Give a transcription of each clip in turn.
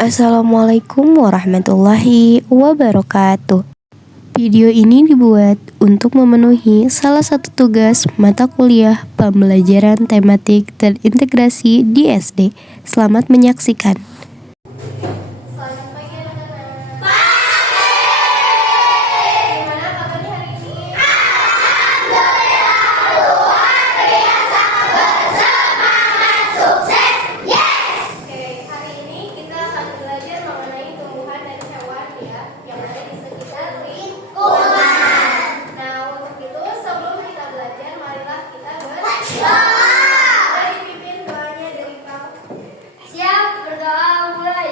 Assalamualaikum warahmatullahi wabarakatuh. Video ini dibuat untuk memenuhi salah satu tugas mata kuliah pembelajaran tematik terintegrasi di SD. Selamat menyaksikan. Selamat pagi anak-anak. Gimana kabarnya hari ini? Oke, hari ini kita akan belajar mengenai tumbuhan dan hewan ya yang ada di sekitar lingkungan. Nah, untuk itu sebelum kita belajar, marilah kita berdoa. Mari pimpin doanya dari Pak. Siap, berdoa mulai.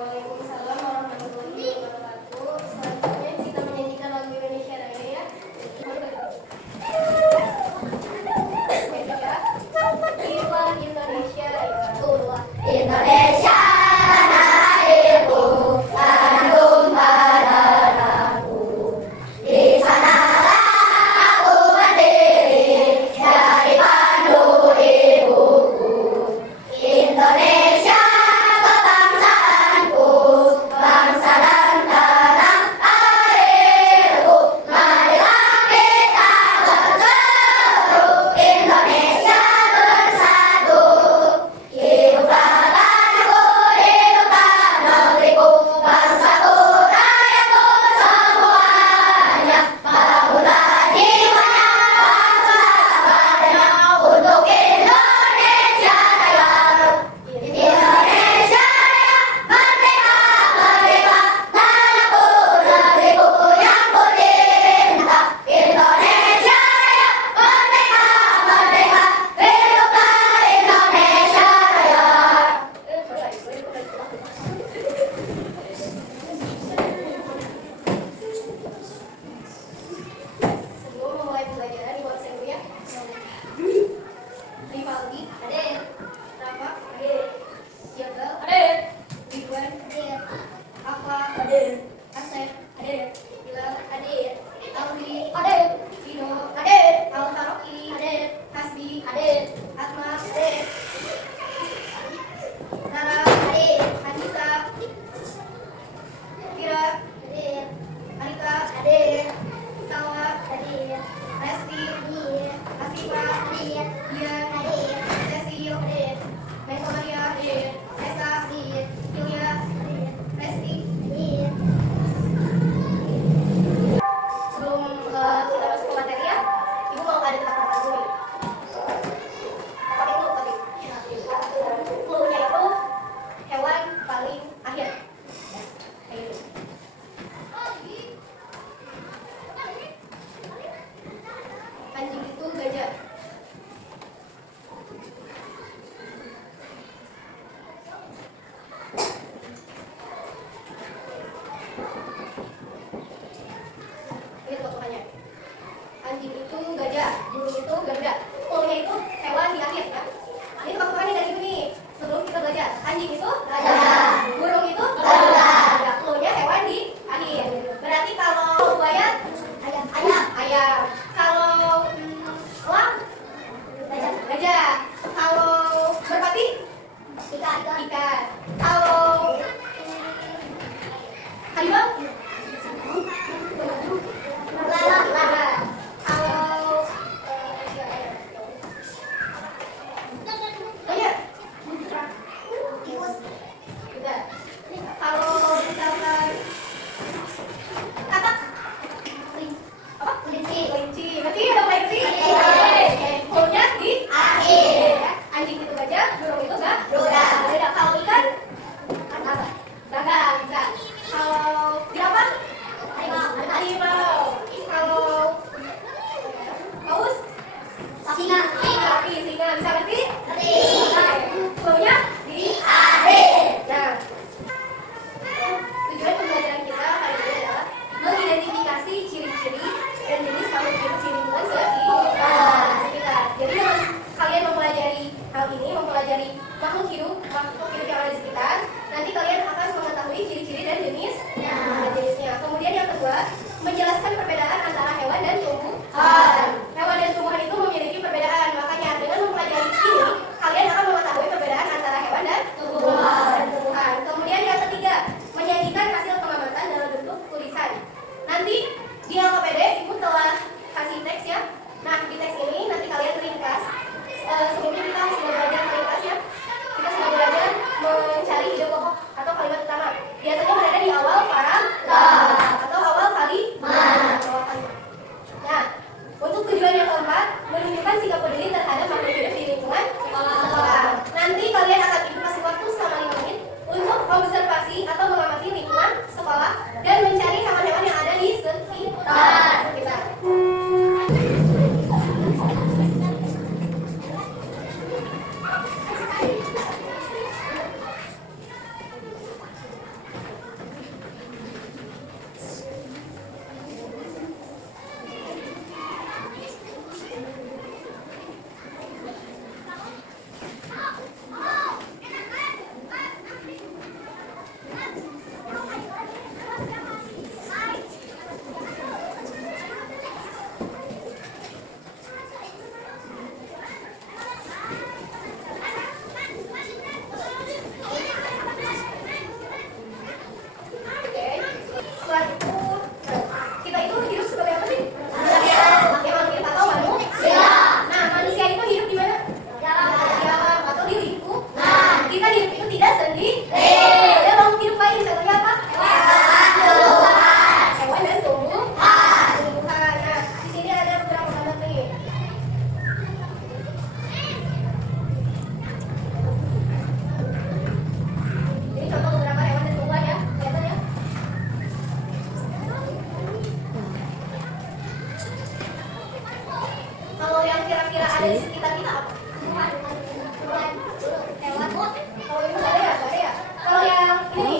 Waalaikumsalam warahmatullahi wabarakatuh. Selanjutnya kita menyanyikan lagu Indonesia Raya ya. Viva Indonesia Raya. Sebelum memulai pembelajaran di absen dulu ya. Rivaldi, Aden. Rafa, Aden. Jagal, Aden. Ridwan, Aden. Afa, Aden. Asep, Aden. Bilal, Aden. Alwi, Aden. Dino, Aden. Al-Faroki, Aden. Hasbi, Aden. Atma, Aden. Nara, Aden. Anissa, Kira, Aden. Anita, Aden. Salwa, Aden. Resti, Aden. Asifa, Aden. Dia, Aden. Cecil, Aden. Mesomaria, Aden. Esa, Aden. Julia, Aden. Resti, Aden. Sebelum kita masuk ke materi ya, Ibu mau ada kata-kata dulu. Singa. Sapi, singa. Bisa ngerti? Ngerti. Cluenya di akhir. Nah, tujuan pembelajaran kita kali ini adalah mengidentifikasi ciri-ciri dan jenis makhluk hidup di lingkungan sekitar. Jadi dengan kalian mempelajari hal ini, mempelajari makhluk hidup yang ada di sekitar, nanti kalian akan mengetahui ciri-ciri dan jenisnya. Kemudian yang kedua, menjelaskan perbedaan antara hewan dan tumbuhan. Hewan dan tumbuhan itu memiliki perbedaan, makanya dengan mempelajari ini, kalian akan mengetahui perbedaan antara hewan dan tumbuhan. Kemudian yang ketiga, menyajikan hasil pengamatan dalam bentuk tulisan. Nanti di LKPD ibu telah kasih teks ya. Nah di teks ini nanti kalian ringkas. Sebelumnya kita sudah belajar meringkas ya. Kita sudah belajar mencari ide pokok atau kalimat utama. Biasanya berada di awal paragraf atau awal kalimat. Nah, untuk tujuan yang keempat, menunjukkan sikap peduli terhadap makhluk hidup di lingkungan sekolah. Nanti kalian akan ibu kasih waktu selama 5 menit untuk observasi atau mengamati lingkungan sekolah dan mencari hewan-hewan yang ada di sekitar. Kalau yang kira-kira ada di sekitar kita apa? Kalau itu nggak ada ya? Nggak ada ya? Kalau yang ini,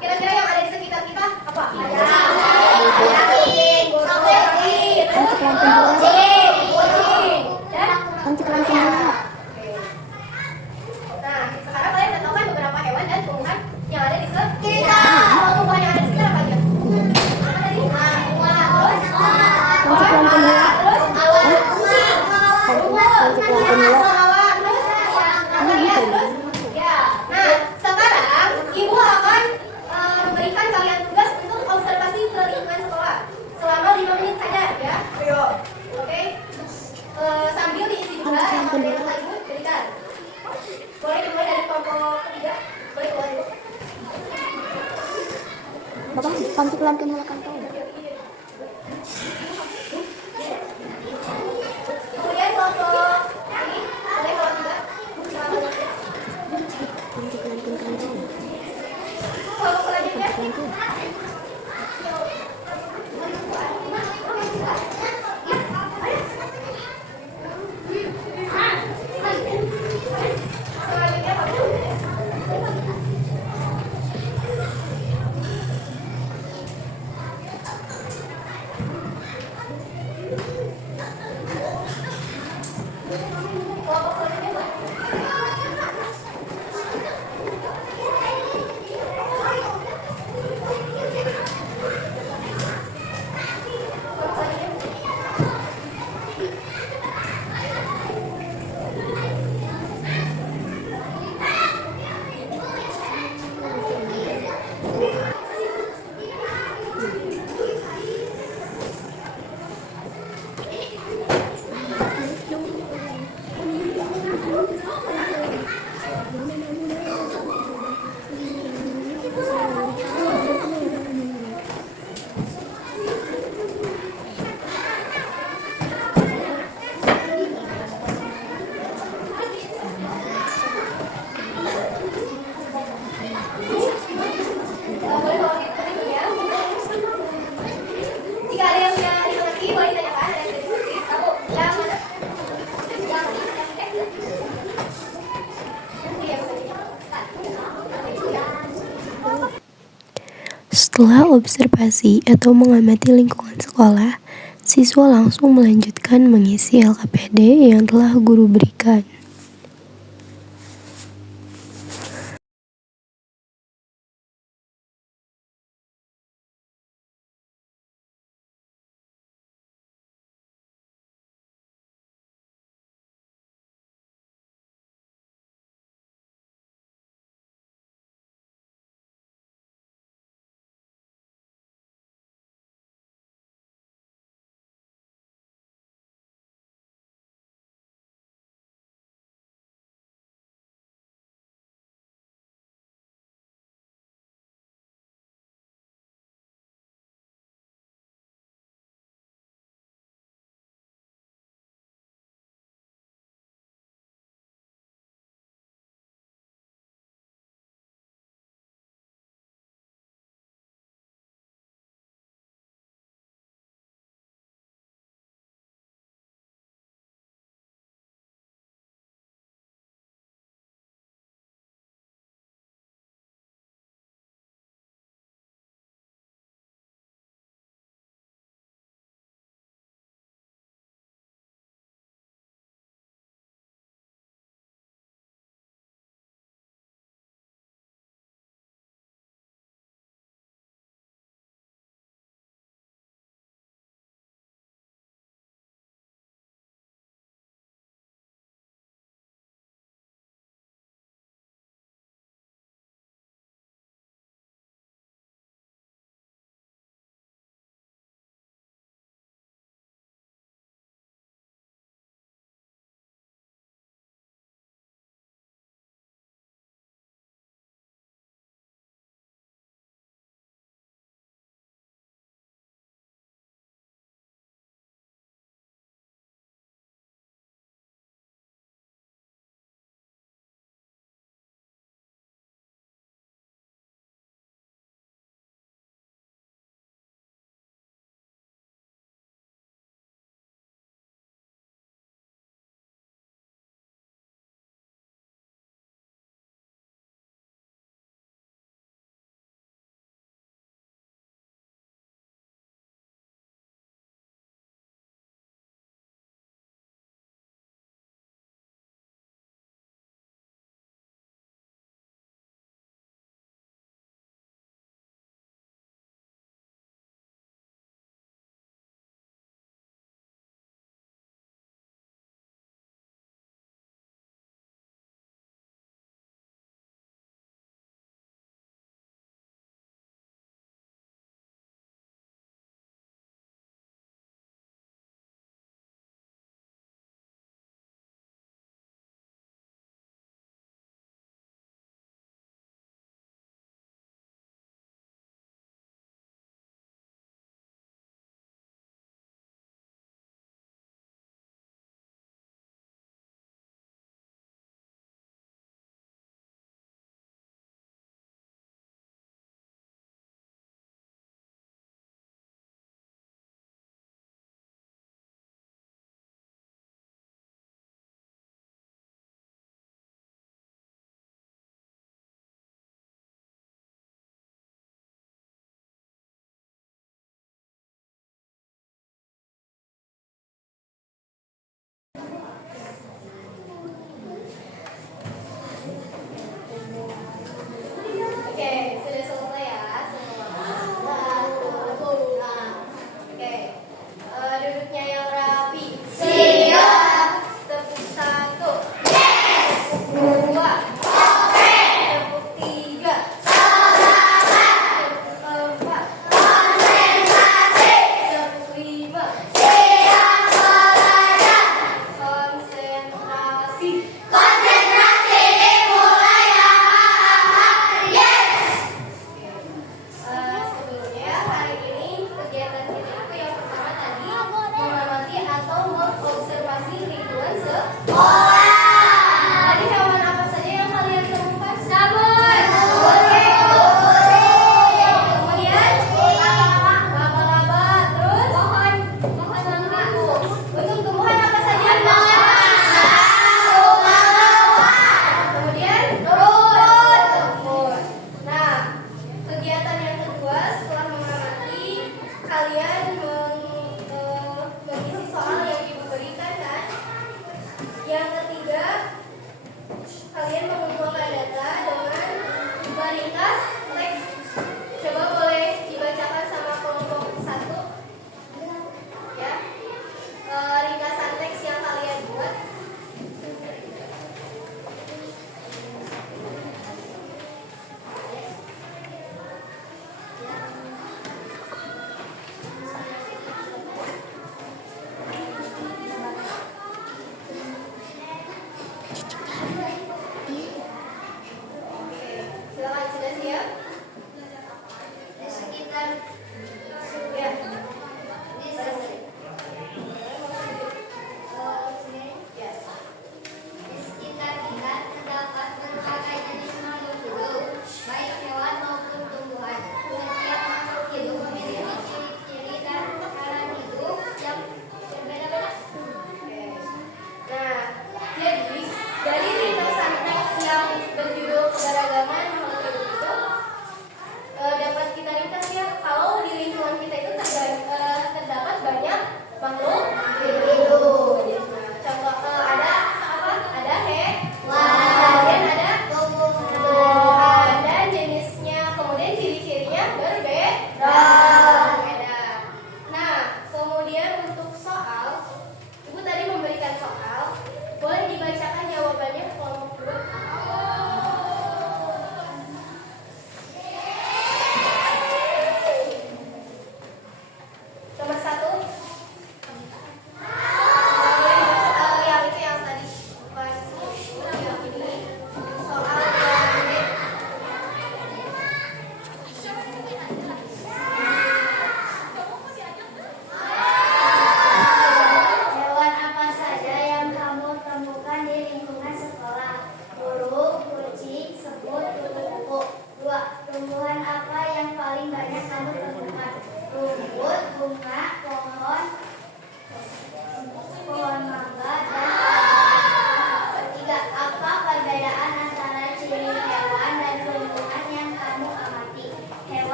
kira-kira yang ada di sekitar kita apa? Kucing, Nah, sekarang kalian udah tahu kan beberapa hewan dan tumbuhan yang ada di sekitar. Kalau tumbuhan yang ada di sekitar apa aja? Apa tadi? Nah, sekarang ibu akan memberikan kalian tugas untuk observasi ke lingkungan sekolah selama 5 menit saja ya. Oke. Sambil diisi juga yang telah ibu berikan. Boleh dimulai dari kelompok ketiga. Boleh keluar dulu. Bapak, panci pelan ke mulakan kau. Kemudian kelompok ini boleh keluar juga. Panci pelan ke kau. Kelompok selanjutnya. Selanjutnya apa? Kelompok selanjutnya apa? Setelah observasi atau mengamati lingkungan sekolah, siswa langsung melanjutkan mengisi LKPD yang telah guru berikan.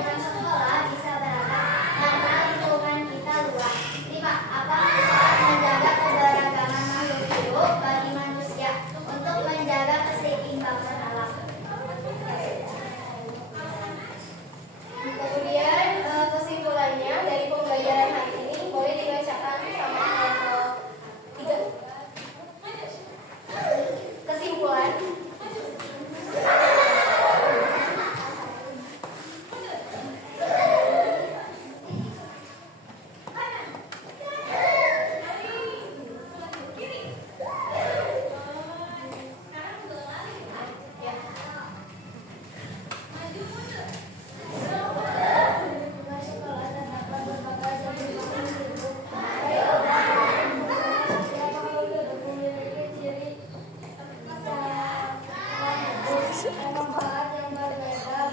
lingkungan sekolah bisa beragam karena lingkungan kita luas. 5. Apa manfaat menjaga keberagaman makhluk hidup bagi manusia untuk menjaga keseimbangan alam? Kemudian kesimpulannya dari pembelajaran hari ini boleh dibacakan sama kelompok 3. Kesimpulan. Manfaat yang berbeda